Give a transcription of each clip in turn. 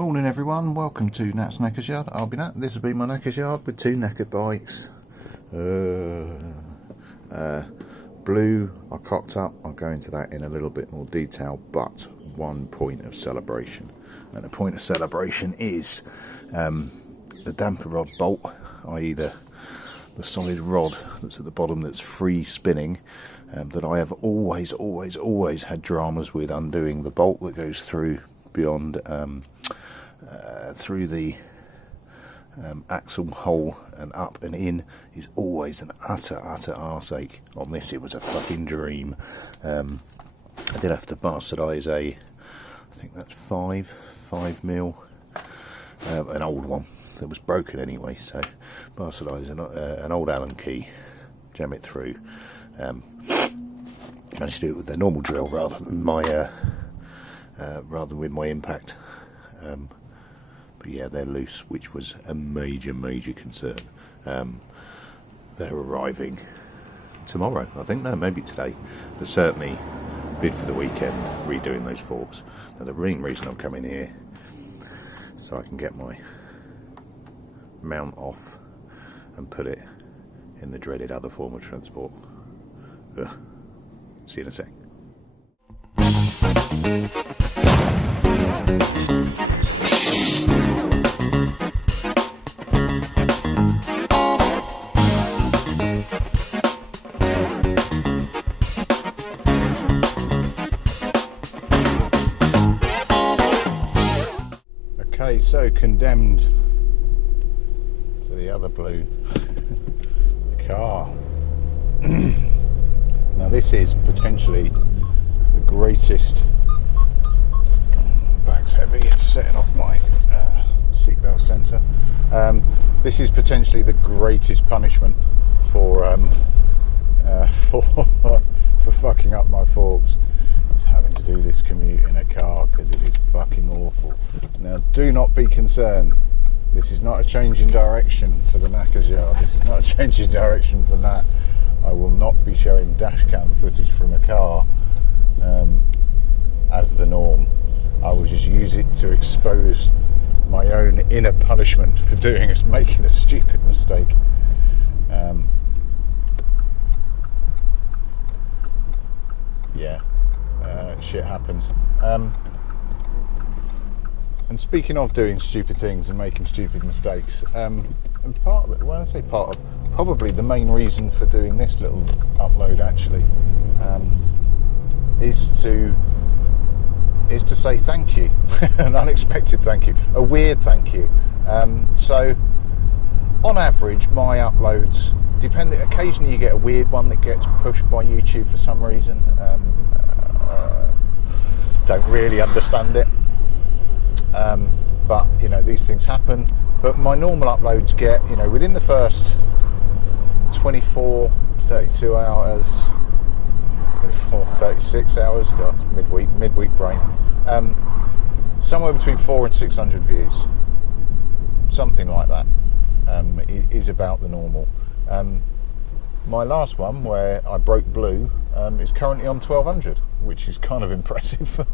Morning everyone, welcome to Nat's Knackers Yard. I'll be Nat, this will be my Knackers Yard with two knackered bikes. Blue, I cocked up, I'll go into that in a little bit more detail, but one point of celebration. And the point of celebration is the damper rod bolt, i.e. the solid rod that's at the bottom that's free spinning, that I have always had dramas with undoing. The bolt that goes through beyond through the axle hole and up and in is always an utter arse ache. On this it was a fucking dream. I did have to bastardize I think that's 5 mil, an old one that was broken anyway, so bastardize an old Allen key, jam it through. Managed to do it with the normal drill rather than with my impact. But yeah, they're loose, which was a major concern. They're arriving tomorrow, I think. No, maybe today, but certainly bid for the weekend redoing those forks. Now the main reason I'm coming here so I can get my mount off and put it in the dreaded other form of transport. See you in a sec. Okay, so condemned to the other blue, the car. Now this is potentially the greatest, bag's heavy, it's setting off my seatbelt sensor. This is potentially the greatest punishment for fucking up my forks. It's having to do this commute in a car because it is fucking awful. Now do not be concerned. This is not a change in direction for the Knackers Yard. This is not a change in direction for Nat. I will not be showing dash cam footage from a car as the norm. I will just use it to expose my own inner punishment for making a stupid mistake. Shit happens. And speaking of doing stupid things and making stupid mistakes, and part of it, when I say part of, probably the main reason for doing this little upload actually, is to say thank you, an unexpected thank you, a weird thank you. So on average, my uploads, occasionally you get a weird one that gets pushed by YouTube for some reason. Don't really understand it. But these things happen. But my normal uploads get, within the first 24, 32 hours, 24, 36 hours, God, midweek brain, somewhere between 400 and 600 views, something like that, is about the normal. My last one, where I broke blue, is currently on 1200, which is kind of impressive.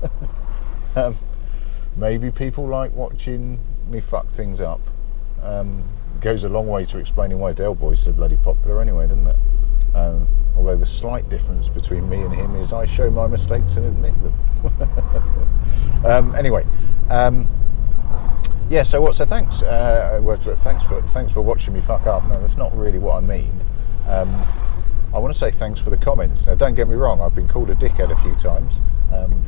Maybe people like watching me fuck things up. Goes a long way to explaining why Del Boy's so bloody popular anyway, doesn't it? Although the slight difference between me and him is I show my mistakes and admit them. Anyway, so thanks. Thanks for watching me fuck up. No, that's not really what I mean. I want to say thanks for the comments. Now, don't get me wrong, I've been called a dickhead a few times.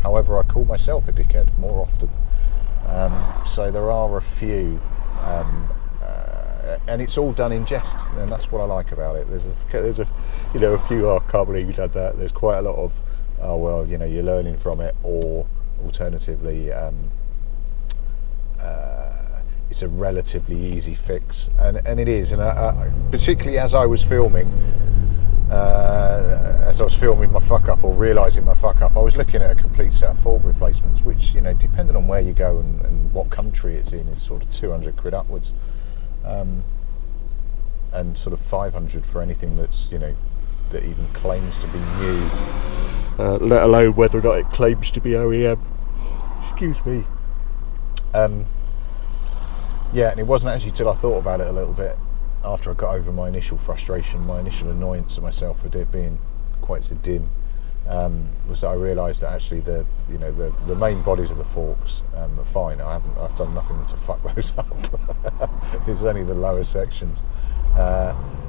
However, I call myself a dickhead more often. So there are a few, and it's all done in jest, and that's what I like about it. There's a few, I can't believe you did that. There's quite a lot of, oh well, you're learning from it, or alternatively, it's a relatively easy fix, and it is. And particularly as I was filming my fuck up or realising my fuck up, I was looking at a complete set of fork replacements, which depending on where you go and what country it's in, is sort of 200 quid upwards, and sort of 500 for anything that's that even claims to be new, let alone whether or not it claims to be OEM. Excuse me. Yeah, and it wasn't actually till I thought about it a little bit after I got over my initial frustration, my initial annoyance at myself for it being quite so dim, was that I realised that actually the main bodies of the forks are fine. I've done nothing to fuck those up. It's only the lower sections.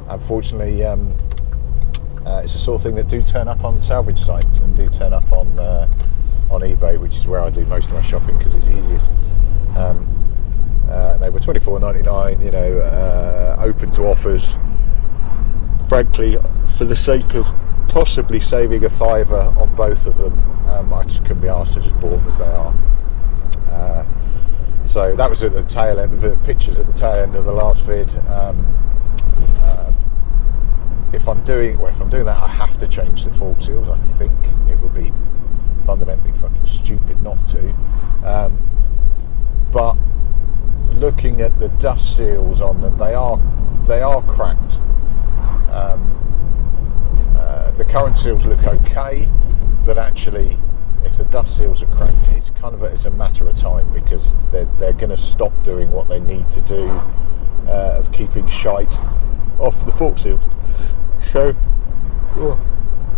Unfortunately, it's the sort of thing that do turn up on salvage sites and do turn up on eBay, which is where I do most of my shopping because it's easiest. They were $24.99, open to offers. Frankly, for the sake of possibly saving a £5 on both of them, I just couldn't be asked. I just bought them as they are. So that was at the tail end of the pictures at the tail end of the last vid. If I'm doing that, I have to change the fork seals. I think it would be fundamentally fucking stupid not to. But looking at the dust seals on them, they are cracked. The current seals look okay, but actually, if the dust seals are cracked, it's a matter of time because they're going to stop doing what they need to do of keeping shite off the fork seals. So,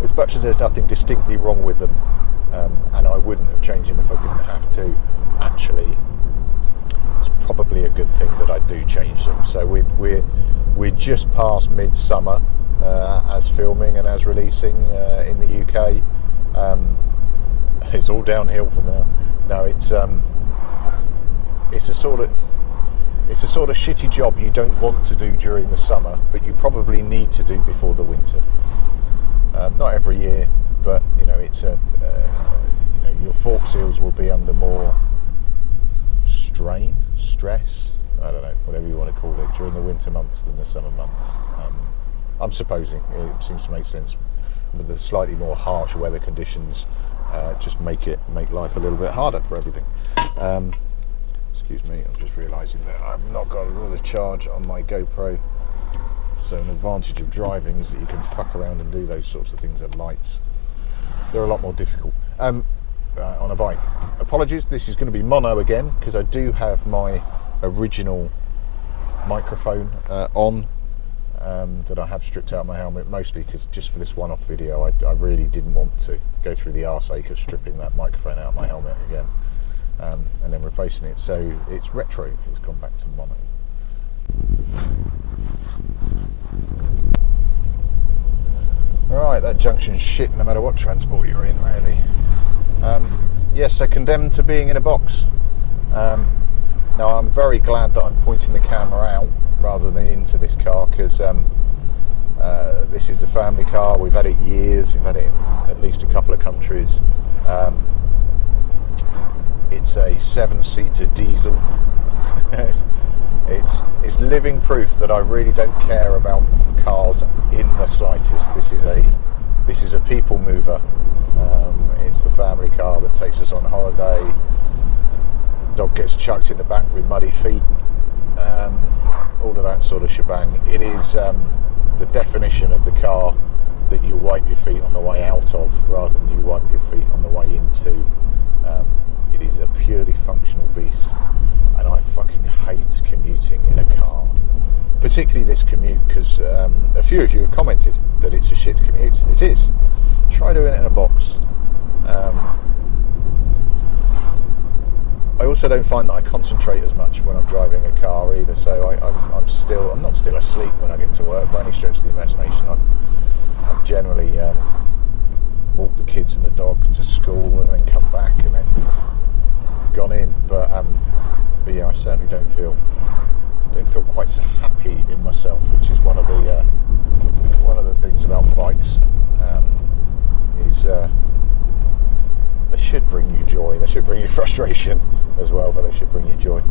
as much as there's nothing distinctly wrong with them, and I wouldn't have changed them if I didn't have to, actually, it's probably a good thing that I do change them. So we're just past midsummer as filming and as releasing in the UK. It's all downhill from now. No, it's a sort of shitty job you don't want to do during the summer, but you probably need to do before the winter. Not every year, but your fork seals will be under more strain, stress, I don't know, whatever you want to call it, during the winter months than the summer months. I'm supposing it seems to make sense. But the slightly more harsh weather conditions just make life a little bit harder for everything. Excuse me, I'm just realising that I've not got a lot of charge on my GoPro. So an advantage of driving is that you can fuck around and do those sorts of things at lights. They're a lot more difficult on a bike. Apologies, this is going to be mono again because I do have my original microphone on that I have stripped out of my helmet, mostly because just for this one-off video I really didn't want to go through the arse ache of stripping that microphone out of my helmet again and then replacing it. So it's retro, it's gone back to mono. Right, that junction's shit no matter what transport you're in, really. Yes, they're condemned to being in a box. Now I'm very glad that I'm pointing the camera out rather than into this car because this is the family car. We've had it years, we've had it in at least a couple of countries. It's a 7-seater diesel. It's living proof that I really don't care about cars in the slightest. This is a people mover. It's the family car that takes us on holiday. Dog gets chucked in the back with muddy feet. All of that sort of shebang. It is the definition of the car that you wipe your feet on the way out of rather than you wipe your feet on the way into. It is a purely functional beast, and I fucking hate commuting in a car, particularly this commute, because a few of you have commented that it's a shit commute. It is. Try doing it in a box. I also don't find that I concentrate as much when I'm driving a car either, so I'm not still asleep when I get to work by any stretch of the imagination. I've generally walked the kids and the dog to school and then come back and then gone in, but yeah, I certainly don't feel quite so happy in myself, which is one of the things about bikes. Is they should bring you joy. They should bring you frustration as well, but they should bring you joy.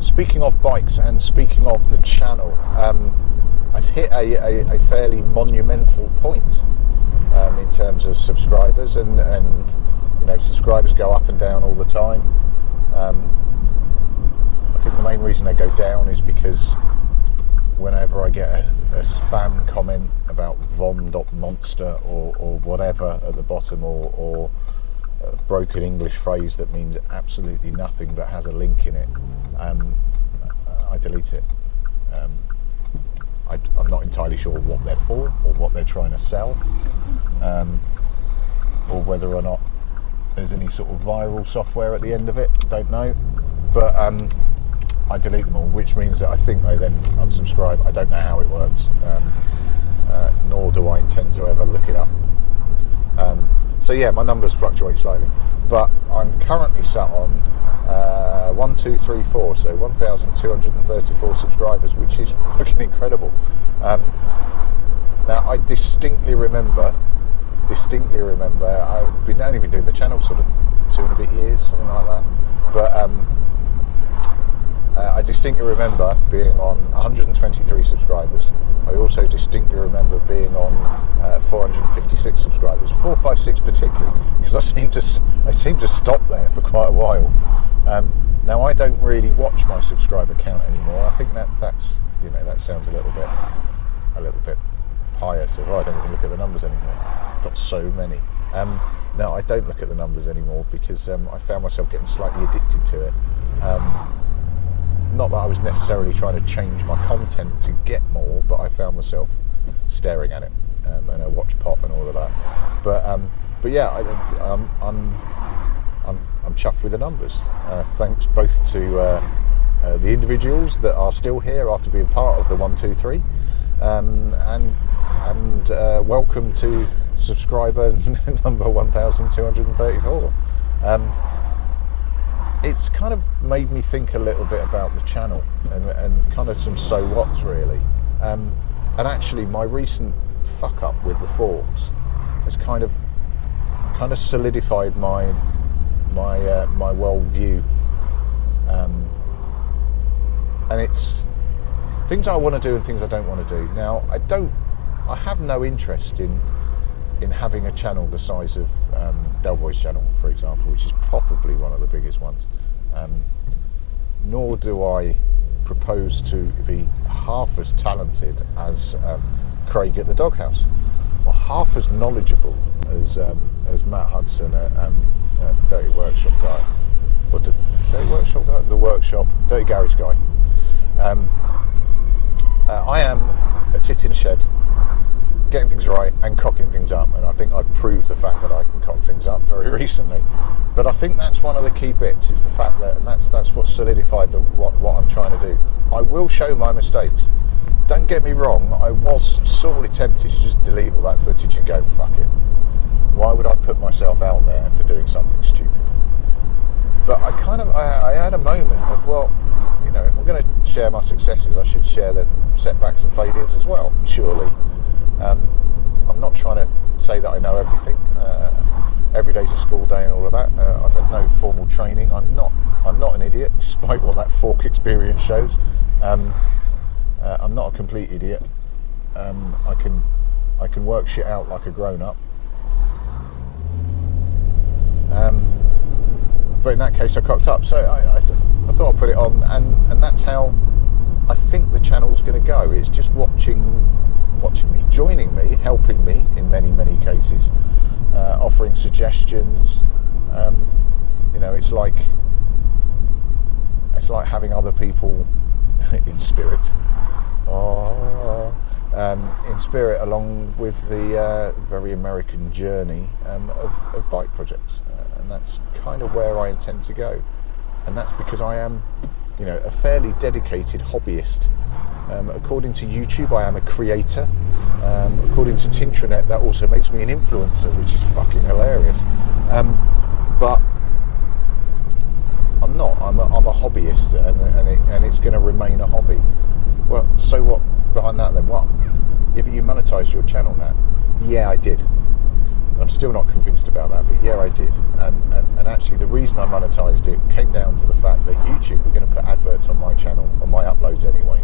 Speaking of bikes and speaking of the channel, I've hit a fairly monumental point in terms of subscribers, and subscribers go up and down all the time. I think the main reason they go down is because whenever I get a spam comment about vom.monster or whatever at the bottom, or a broken English phrase that means absolutely nothing but has a link in it, I delete it. I'm not entirely sure what they're for or what they're trying to sell, or whether or not there's any sort of viral software at the end of it. Don't know, but I delete them all, which means that I think they then unsubscribe. I don't know how it works, nor do I intend to ever look it up. So yeah, my numbers fluctuate slightly, but I'm currently sat on 1, 2, 3, 4, so 1,234 subscribers, which is fucking incredible. Now I distinctly remember I've only been doing the channel sort of 2 and a bit years, something like that, but I distinctly remember being on 123 subscribers. I also distinctly remember being on 456 subscribers, 456 particularly, because I seem to stop there for quite a while. Now I don't really watch my subscriber count anymore. I think that's that sounds a little bit pious. I don't even look at the numbers anymore. I've got so many. No, I don't look at the numbers anymore because I found myself getting slightly addicted to it. Not that I was necessarily trying to change my content to get more, but I found myself staring at it, and I watch pop and all of that. But yeah, I'm chuffed with the numbers. Thanks both to the individuals that are still here after being part of the 1, 2, 3, and welcome to subscriber number 1,234. It's kind of made me think a little bit about the channel and kind of some so whats really. And actually my recent fuck up with the forks has kind of solidified my worldview. And it's things I want to do and things I don't want to do. Now I have no interest in having a channel the size of Del Boy's channel, for example, which is probably one of the biggest ones. Nor do I propose to be half as talented as Craig at the Doghouse, or half as knowledgeable as Matt Hudson at Dirty Workshop Guy, or Dirty Workshop Guy, the Workshop, Dirty Garage Guy. I am a tit in a shed, getting things right and cocking things up, and I think I've proved the fact that I can cock things up very recently. But I think that's one of the key bits, is the fact that, and that's what solidified what I'm trying to do. I will show my mistakes. Don't get me wrong, I was sorely tempted to just delete all that footage and go, fuck it. Why would I put myself out there for doing something stupid? But I had a moment of, well, if I'm going to share my successes, I should share the setbacks and failures as well, surely. I'm not trying to say that I know everything. Every day's a school day and all of that. I've had no formal training. I'm not an idiot, despite what that fork experience shows. I'm not a complete idiot. I can work shit out like a grown up. But in that case, I cocked up. So I thought I'd put it on, and that's how I think the channel's going to go. It's just watching me, joining me, helping me in many, many cases, offering suggestions. It's like having other people in spirit, in spirit, along with the very American journey of bike projects, and that's kind of where I intend to go. And that's because I am, a fairly dedicated hobbyist. According to YouTube, I am a creator. According to Tintranet, that also makes me an influencer, which is fucking hilarious. But I'm not. I'm a hobbyist, and it's going to remain a hobby. Well, so what? Behind that, then what? Yeah, but you monetized your channel now. Yeah, I did. I'm still not convinced about that, but yeah, I did. And actually, the reason I monetized it came down to the fact that YouTube were going to put adverts on my channel, on my uploads anyway.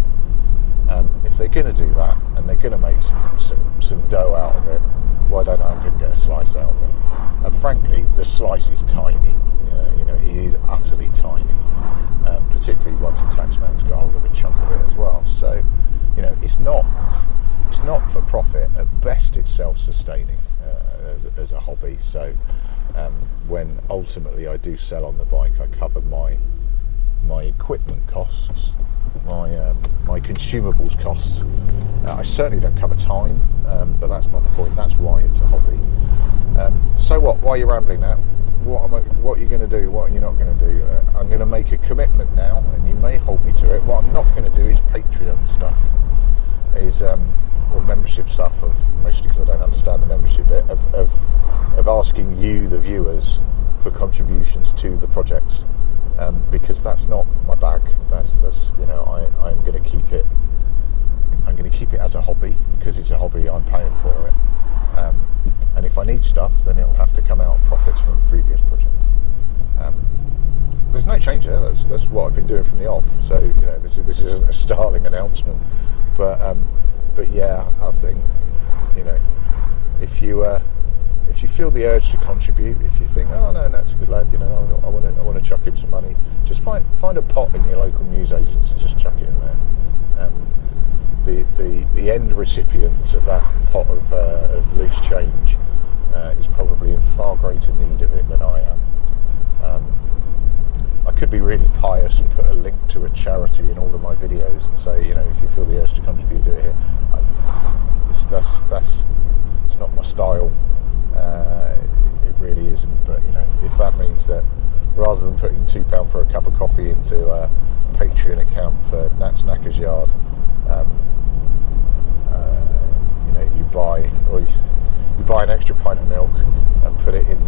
If they're going to do that, and they're going to make some dough out of it, why don't I get a slice out of it? And frankly, the slice is tiny. It is utterly tiny, particularly once a taxman's got hold of a chunk of it as well. So, it's not for profit. At best, it's self-sustaining as a hobby. So, When ultimately I do sell on the bike, I cover my equipment costs, my consumables costs. I certainly don't cover time, but that's not the point. That's why it's a hobby. So what? Why are you rambling now? What are you going to do? What are you not going to do? I'm going to make a commitment now, and you may hold me to it. What I'm not going to do is Patreon stuff, or membership stuff, mostly because I don't understand the membership bit, of asking you, the viewers, for contributions to the projects, because that's not my bag. That's I'm going to keep it. I'm going to keep it as a hobby because it's a hobby. I'm paying for it. And if I need stuff, then it'll have to come out of profits from the previous project. There's no change there. That's what I've been doing from the off. So this isn't a startling announcement, but yeah, I think if you feel the urge to contribute, if you think, oh no, that's a good lad, I want to chuck him some money, just find a pot in your local newsagents and just chuck it in there. The end recipients of that pot of loose change is probably in far greater need of it than I am. I could be really pious and put a link to a charity in all of my videos and say, if you feel the urge to contribute, do it here. That's not my style. It really isn't. But if that means that rather than putting £2 for a cup of coffee into a Patreon account for Natters Yard, you buy an extra pint of milk and put it in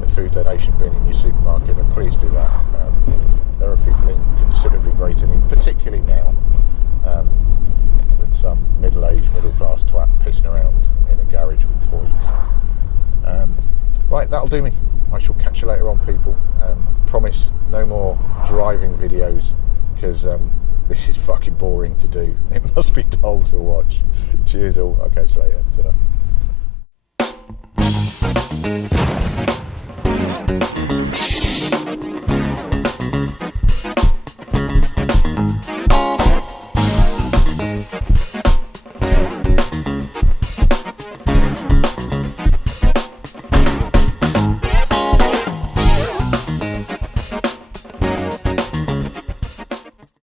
the food donation bin in your supermarket, then please do that. There are people in considerably greater need, particularly now, than some middle-aged, middle-class twat pissing around in a garage with toys. Right, that'll do me. I shall catch you later on, people. Promise no more driving videos, because this is fucking boring to do. It must be dull to watch. Cheers all. I'll catch you later. Ta-da.